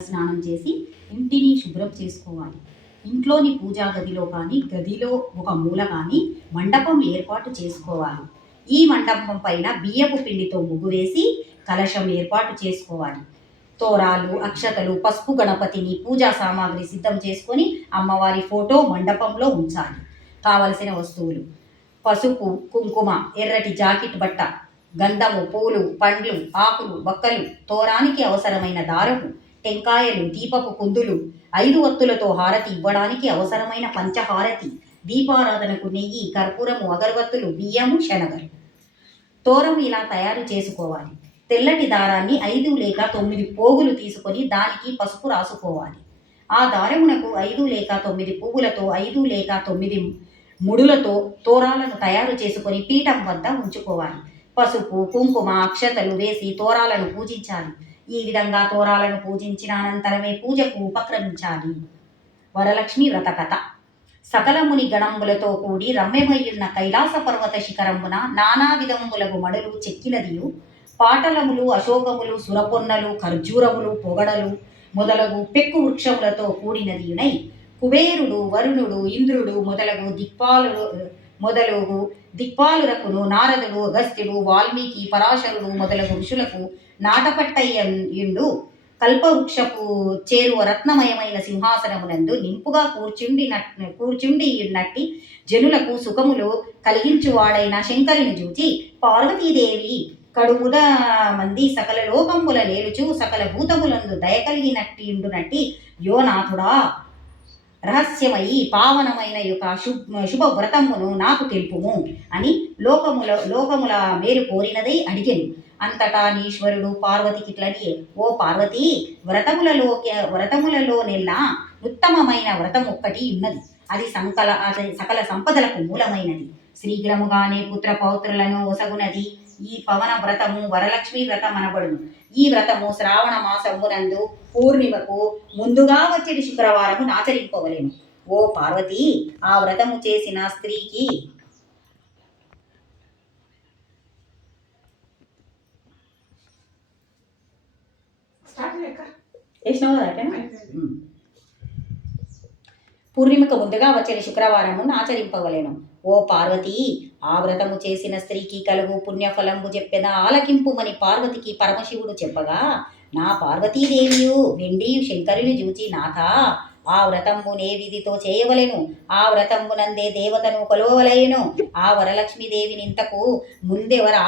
స్నానం చేసి ఇంటిని శుభ్రం చేసుకోవాలి. ఇంట్లోని పూజా గదిలో కానీ గదిలో ఒక మూల కానీ మండపం ఏర్పాటు చేసుకోవాలి. ఈ మండపం పైన బియ్యపు పిండితో ముగ్గు వేసి కలశం ఏర్పాటు చేసుకోవాలి. తోరాలు, అక్షతలు, పసుపు గణపతిని పూజా సామాగ్రి సిద్ధం చేసుకొని అమ్మవారి ఫోటో మండపంలో ఉంచాలి. కావలసిన వస్తువులు: పసుపు, కుంకుమ, ఎర్రటి జాకెట్ బట్ట, గంధము, పూలు, పండ్లు, ఆకులు, వక్కలు, తోరానికి అవసరమైన దారము, టెంకాయలు, దీపపు కుందులు, 5 ఒత్తులతో హారతి ఇవ్వడానికి అవసరమైన పంచహారతి, దీపారాధనకు నెయ్యి, కర్పూరము, అగరవత్తులు, బియ్యము, శనగలు. తోరం ఇలా తయారు చేసుకోవాలి. తెల్లటి దారాన్ని 5 లేక 9 పోగులు తీసుకొని దానికి పసుపు రాసుకోవాలి. ఆ దారమునకు 5 లేక 9 పువ్వులతో 5 లేక 9 ముడులతో తోరాలను తయారు చేసుకొని పీఠం వద్ద ఉంచుకోవాలి. పసుపు, కుంకుమ, అక్షతలు వేసి తోరాలను పూజించాలి. ఈ విధంగా తోరాలను పూజించిన అనంతరమే పూజకు ఉపక్రమించాలి. వరలక్ష్మి వ్రత కథ. సకలముని గణంబులతో కూడి రమ్యమయ్యున్న కైలాస పర్వత శిఖరంబున నానా విధములగు మడులు చెక్కినదియు, పాటలములు, అశోకములు, సురపొన్నలు, ఖర్జూరములు, పొగడలు మొదలగు పెక్కు వృక్షములతో కూడినదియునై, కుబేరుడు, వరుణుడు, ఇంద్రుడు మొదలగు దిక్పాలురకును, నారదుడు, అగస్త్యుడు, వాల్మీకి, పరాశరుడు మొదలగు ఋషులకు నాటపట్టయ్యుండు కల్పవృక్షపు చేరువ రత్నమయమైన సింహాసనమునందు నింపుగా కూర్చుండియున్నట్టి జనులకు సుఖములు కలిగించువాడైన శంకరుని చూచి పార్వతీదేవి కడుముద మంది సకల లోకముల నేలుచు సకల భూతములందు దయకలిగినట్టియుండునట్టి యోనాథుడా, రహస్యమయి పావనమైన యొక్క శుభవ్రతమును నాకు తెలుపుము అని లోకముల మేలు కోరినదై అడిగెను. అంతటా నీశ్వరుడు పార్వతికిట్లని: ఓ పార్వతి, వ్రతములలోనెల్లా ఉత్తమమైన వ్రతం ఒక్కటి ఉన్నది. అది సకల సంపదలకు మూలమైనది. శీఘ్రముగానే పుత్ర పౌత్రులను ఒసగునది. ఈ పవన వ్రతము వరలక్ష్మి వ్రతం అనబడును. ఈ వ్రతము శ్రావణ మాసమునందు పూర్ణిమకు ముందుగా వచ్చేది శుక్రవారము ఆచరింపవలెను. ఓ పార్వతి, ఆ వ్రతము చేసిన స్త్రీకి పూర్ణిమకు ముందుగా వచ్చే శుక్రవారము ఆచరింపవలెను. ఓ పార్వతి, ఆ వ్రతము చేసిన స్త్రీకి కలుగు పుణ్యఫలంబు చెప్పెద ఆలకింపుమని పార్వతికి పరమశివుడు చెప్పగా, నా పార్వతీదేవియు వెండి శంకరుని చూచి, నాథ, ఆ వ్రతంబు నే విధితో చేయవలెను. ఆ వ్రతంబునందే దేవతను కొలవవలెను. ఆ వరలక్ష్మీదేవినింతకు ముందెవరు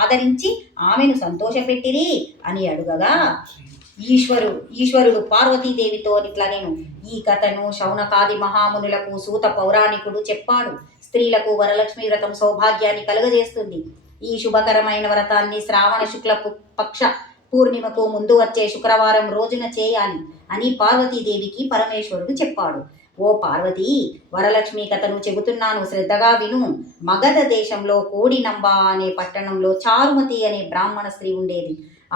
ఆదరించి ఆమెను సంతోషపెట్టిరి అని అడుగగా, ఈశ్వరుడు పార్వతీదేవితో ఇట్లా: నేను ఈ కథను శౌనకాది మహామునులకు సూత పౌరాణికుడు చెప్పాడు. స్త్రీలకు వరలక్ష్మి వ్రతం సౌభాగ్యాన్ని కలుగజేస్తుంది. ఈ శుభకరమైన వ్రతాన్ని శ్రావణ శుక్ల పక్ష పూర్ణిమకు ముందు వచ్చే శుక్రవారం రోజున చేయాలి అని పార్వతీదేవికి పరమేశ్వరుడు చెప్పాడు. ఓ పార్వతి, వరలక్ష్మి కథను చెబుతున్నాను, శ్రద్ధగా విను. మగధ దేశంలో కోడినంబ అనే పట్టణంలో చారుమతి అనే బ్రాహ్మణ స్త్రీ ఉండేది.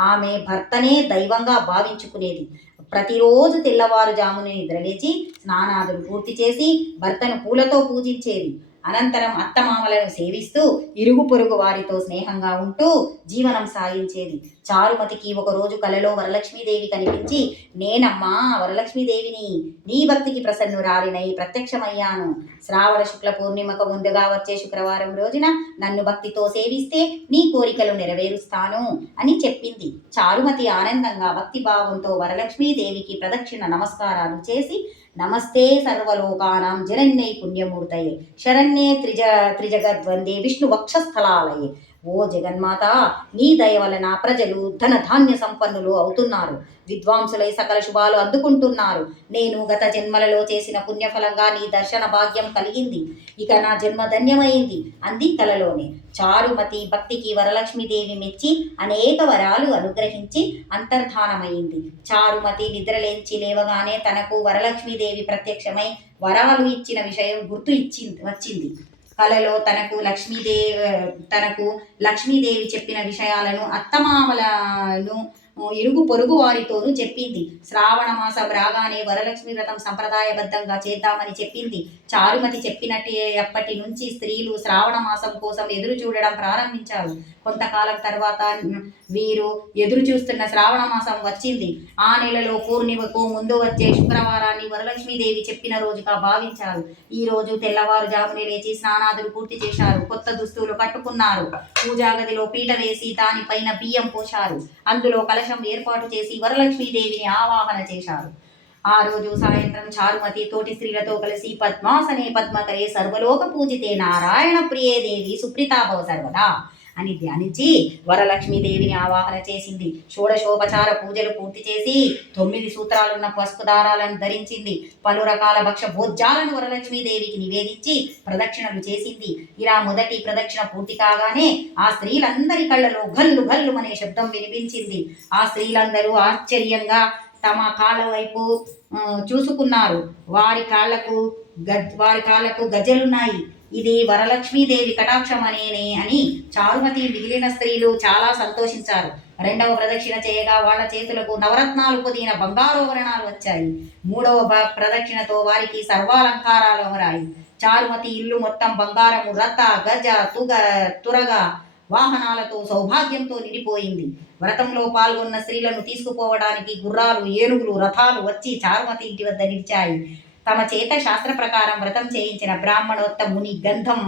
ఆమె భర్తనే దైవంగా భావించుకునేది. ప్రతిరోజు తెల్లవారుజామునే నిద్రలేచి స్నానాదులు పూర్తి చేసి భర్తను పూలతో పూజించేది. అనంతరం అత్తమామలను సేవిస్తూ ఇరుగు పొరుగు వారితో స్నేహంగా ఉంటూ జీవనం సాగించేది. చారుమతికి ఒకరోజు కలలో వరలక్ష్మీదేవి కనిపించి, నేనమ్మా వరలక్ష్మీదేవిని, నీ భక్తికి ప్రసన్నురాలినై ప్రత్యక్షమయ్యాను. శ్రావణ శుక్ల పూర్ణిమకు ముందుగా వచ్చే శుక్రవారం రోజున నన్ను భక్తితో సేవిస్తే నీ కోరికలు నెరవేరుస్తాను అని చెప్పింది. చారుమతి ఆనందంగా భక్తిభావంతో వరలక్ష్మీదేవికి ప్రదక్షిణ నమస్కారాలు చేసి, నమస్తే సర్వలోకానాం జనన్యై పుణ్యమూర్తయే శరణ్యే త్రిజగద్వందే విష్ణు వక్షస్థలాలయే. ఓ జగన్మాత, నీ దయ వలన ప్రజలు ధన ధాన్య సంపన్నులు అవుతున్నారు, విద్వాంసులై సకల శుభాలు అందుకుంటున్నారు. నేను గత జన్మలలో చేసిన పుణ్యఫలంగా నీ దర్శన భాగ్యం కలిగింది. ఇక నా జన్మ ధన్యమైంది అంది కలలోనే. చారుమతి భక్తికి వరలక్ష్మీదేవి మెచ్చి అనేక వరాలు అనుగ్రహించి అంతర్ధానమైంది. చారుమతి నిద్రలేంచి లేవగానే తనకు వరలక్ష్మీదేవి ప్రత్యక్షమై వరాలు ఇచ్చిన విషయం వచ్చింది. కలలో తనకు లక్ష్మీదేవి చెప్పిన విషయాలను అత్తమామలను ఇరుగు పొరుగు వారితోనూ చెప్పింది. శ్రావణ మాసం రాగానే వరలక్ష్మి వ్రతం సంప్రదాయబద్ధంగా చేద్దామని చెప్పింది. చారుమతి చెప్పినట్టే అప్పటి నుంచి స్త్రీలు శ్రావణ మాసం కోసం ఎదురు చూడడం ప్రారంభించారు. కొంతకాలం తర్వాత వీరు ఎదురు చూస్తున్న శ్రావణ మాసం వచ్చింది. ఆ నెలలో పూర్ణిమకు ముందు వచ్చే శుక్రవారాన్ని వరలక్ష్మీదేవి చెప్పిన రోజుగా భావించారు. ఈ రోజు తెల్లవారుజామునే లేచి స్నానాదులు పూర్తి చేశారు. కొత్త దుస్తులు కట్టుకున్నారు. పూజా గదిలో పీట వేసి దానిపైన బియ్యం పోశారు. అందులో కలశం ఏర్పాటు చేసి వరలక్ష్మీదేవిని ఆవాహన చేశారు. ఆ రోజు సాయంత్రం చారుమతి తోటి స్త్రీలతో కలిసి పద్మాసనే పద్మకరే సర్వలోక పూజితే నారాయణ ప్రియే దేవి సుప్రీతాభవ సర్వదా అని ధ్యానించి వరలక్ష్మీదేవిని ఆవాహన చేసింది. షోడశోపచార పూజలు పూర్తి చేసి 9 సూత్రాలున్న పసుపు దారాలను ధరించింది. పలు రకాల భక్ష భోజ్యాలను వరలక్ష్మీదేవికి నివేదించి ప్రదక్షిణలు చేసింది. ఇలా మొదటి ప్రదక్షిణ పూర్తి కాగానే ఆ స్త్రీలందరి కళ్ళలో గల్లు గల్లు అనే శబ్దం వినిపించింది. ఆ స్త్రీలందరూ ఆశ్చర్యంగా తమ కాళ్ళ వైపు చూసుకున్నారు. వారి కాళ్ళకు గజ్జలున్నాయి. ఇది వరలక్ష్మీదేవి కటాక్షమనేనే అని చారుమతి మిగిలిన స్త్రీలు చాలా సంతోషించారు. రెండవ ప్రదక్షిణ చేయగా వాళ్ళ చేతులకు నవరత్నాలు పొదిగిన బంగారోభరణాలు వచ్చాయి. మూడవ ప్రదక్షిణతో వారికి సర్వాలంకారాలు అమరాయి. చారుమతి ఇల్లు మొత్తం బంగారము, రథ, గజ, తురగ వాహనాలతో సౌభాగ్యంతో నిండిపోయింది. వ్రతంలో పాల్గొన్న స్త్రీలను తీసుకుపోవడానికి గుర్రాలు, ఏనుగులు, రథాలు వచ్చి చారుమతి ఇంటి వద్ద నిలిచాయి. తమ చేత శాస్త్ర ప్రకారం వ్రతం చేయించిన బ్రాహ్మణోత్తముని గంధం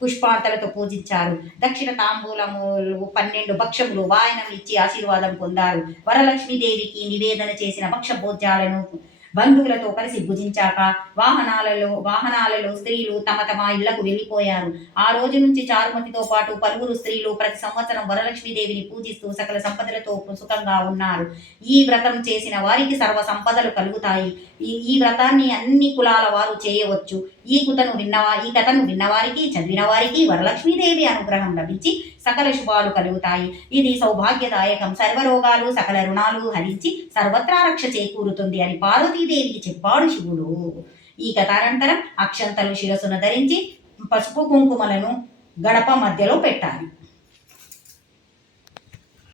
పుష్పాంతలతో పూజించారు. దక్షిణ తాంబూలములు 12 భక్షములు వాయనం ఇచ్చి ఆశీర్వాదం పొందారు. వరలక్ష్మీదేవికి నివేదన చేసిన భక్ష భోజ్యాలను బంధువులతో కలిసి భుజించాక వాహనాలలో స్త్రీలు తమ తమ ఇళ్లకు వెళ్ళిపోయారు. ఆ రోజు నుంచి చారుమతితో పాటు పలువురు స్త్రీలు ప్రతి సంవత్సరం వరలక్ష్మీదేవిని పూజిస్తూ సకల సంపదలతో సుఖంగా ఉన్నారు. ఈ వ్రతం చేసిన వారికి సర్వ సంపదలు కలుగుతాయి. ఈ వ్రతాన్ని అన్ని కులాల వారు చేయవచ్చు. ఈ కథను విన్నవారికి, చదివిన వారికి వరలక్ష్మీదేవి అనుగ్రహం లభించి సకల శుభాలు కలుగుతాయి. ఇది సౌభాగ్యదాయకం. సర్వరోగాలు, సకల రుణాలు హరించి సర్వత్రా రక్ష చేకూరుతుంది అని పార్వతీదేవికి చెప్పాడు శివుడు. ఈ కథానంతరం అక్షంతలు శిరస్సును ధరించి పసుపు కుంకుమలను గడప మధ్యలో పెట్టాలి.